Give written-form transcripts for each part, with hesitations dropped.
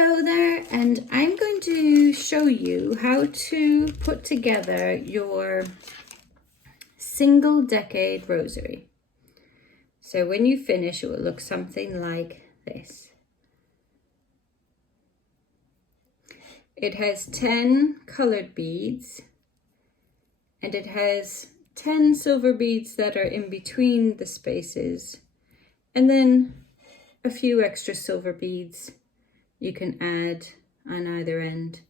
Hello there, and I'm going to show you how to put together your single decade rosary. So when you finish, it will look something like this. It has 10 colored beads, and it has 10 silver beads that are in between the spaces, and then a few extra silver beads you can add on either end.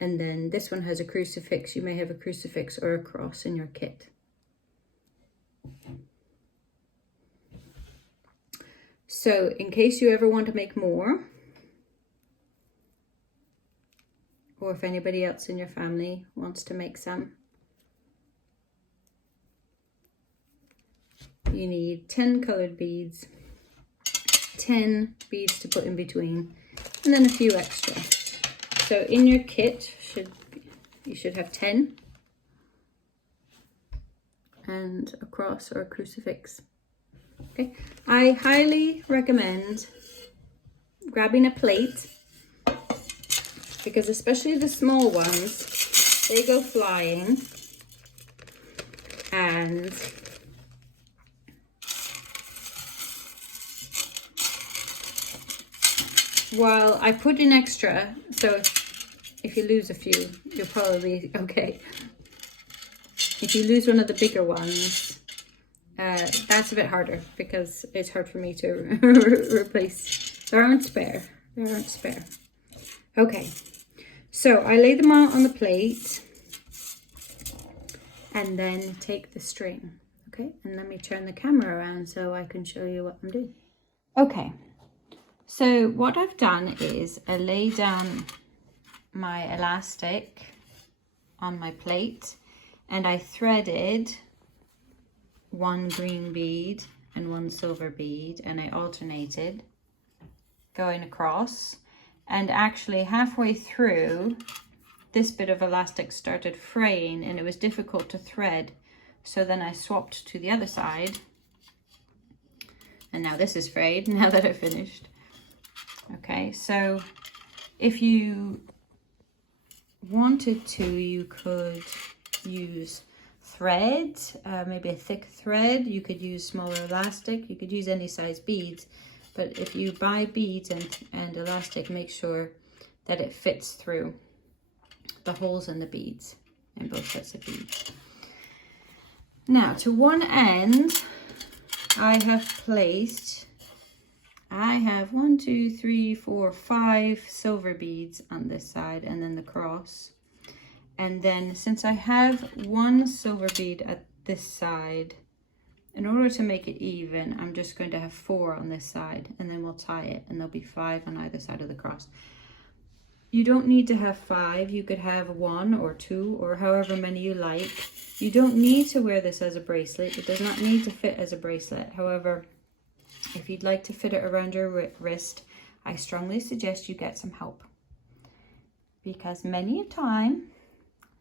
And then this one has a crucifix. You may have a crucifix or a cross in your kit. So in case you ever want to make more, or if anybody else in your family wants to make some, you need 10 colored beads, 10 beads to put in between, and then a few extra. So in your kit, you should have 10 and a cross or a crucifix. Okay, I highly recommend grabbing a plate, because especially the small ones, they go flying, and while I put in extra, so if you lose a few, you'll probably be okay. If you lose one of the bigger ones, that's a bit harder, because it's hard for me to replace. There aren't spare. Okay, so I lay them out on the plate and then take the string. Okay, and let me turn the camera around so I can show you what I'm doing. Okay. So what I've done is I lay down my elastic on my plate, and I threaded one green bead and one silver bead, and I alternated going across, and actually halfway through this bit of elastic started fraying and it was difficult to thread, so then I swapped to the other side, and now this is frayed now that I've finished. Okay, so if you wanted to, you could use thread, maybe a thick thread. You could use smaller elastic. You could use any size beads. But if you buy beads and elastic, make sure that it fits through the holes in the beads, in both sets of beads. Now, to one end, I have 1, 2, 3, 4, 5 silver beads on this side, and then the cross. And then since I have one silver bead at this side, in order to make it even, I'm just going to have 4 on this side, and then we'll tie it, and there'll be 5 on either side of the cross. You don't need to have 5. You could have 1 or 2 or however many you like. You don't need to wear this as a bracelet. It does not need to fit as a bracelet. However, if you'd like to fit it around your wrist, I strongly suggest you get some help, because many a time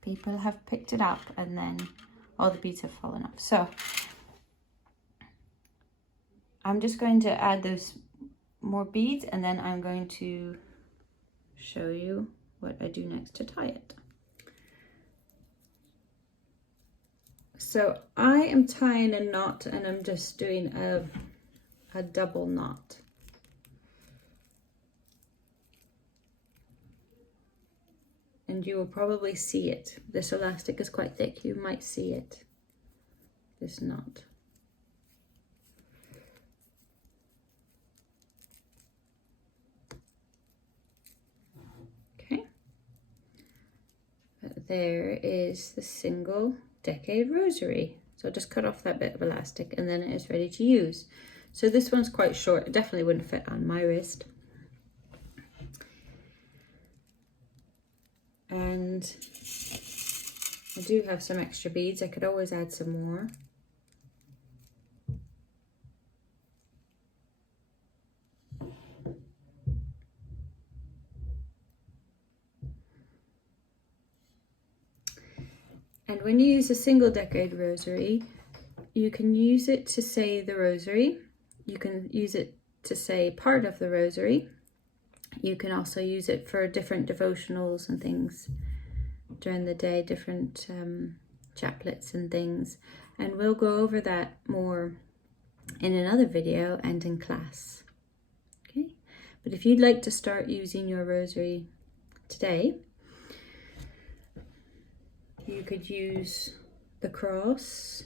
people have picked it up and then all the beads have fallen off. So I'm just going to add those more beads, and then I'm going to show you what I do next to tie it. So I am tying a knot, and I'm just doing a double knot. And you will probably see it. This elastic is quite thick. You might see it, this knot. Okay. There is the single decade rosary. So I'll just cut off that bit of elastic, and then it is ready to use. So this one's quite short. It definitely wouldn't fit on my wrist. And I do have some extra beads. I could always add some more. And when you use a single decade rosary, you can use it to say the rosary. You can use it to say part of the rosary. You can also use it for different devotionals and things during the day, different chaplets and things. And we'll go over that more in another video and in class. Okay, but if you'd like to start using your rosary today, you could use the cross.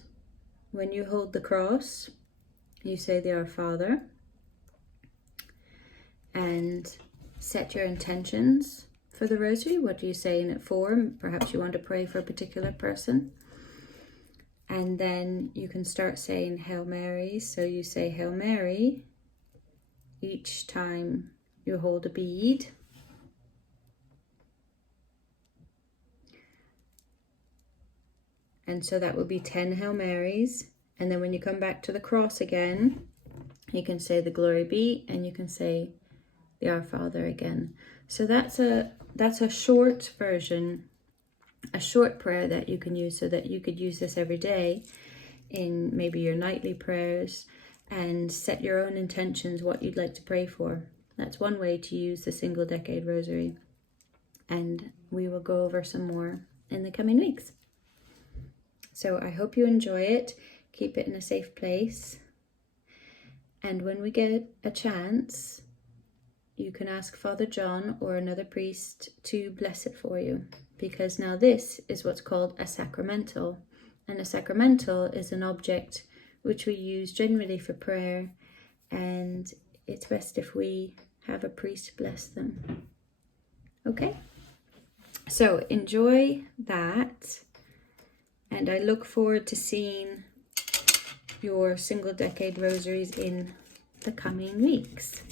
When you hold the cross, you say the Our Father and set your intentions for the rosary. What are you saying it for? Perhaps you want to pray for a particular person. And then you can start saying Hail Mary. So you say Hail Mary each time you hold a bead. And so that will be 10 Hail Marys. And then when you come back to the cross again, you can say the Glory Be, and you can say the Our Father again. So that's a short version, a short prayer that you can use, so that you could use this every day in maybe your nightly prayers and set your own intentions, what you'd like to pray for. That's one way to use the single decade rosary. And we will go over some more in the coming weeks. So I hope you enjoy it. Keep it in a safe place. And when we get a chance, you can ask Father John or another priest to bless it for you. Because now this is what's called a sacramental. And a sacramental is an object which we use generally for prayer. And it's best if we have a priest bless them. Okay? So enjoy that. And I look forward to seeing your single decade rosaries in the coming weeks.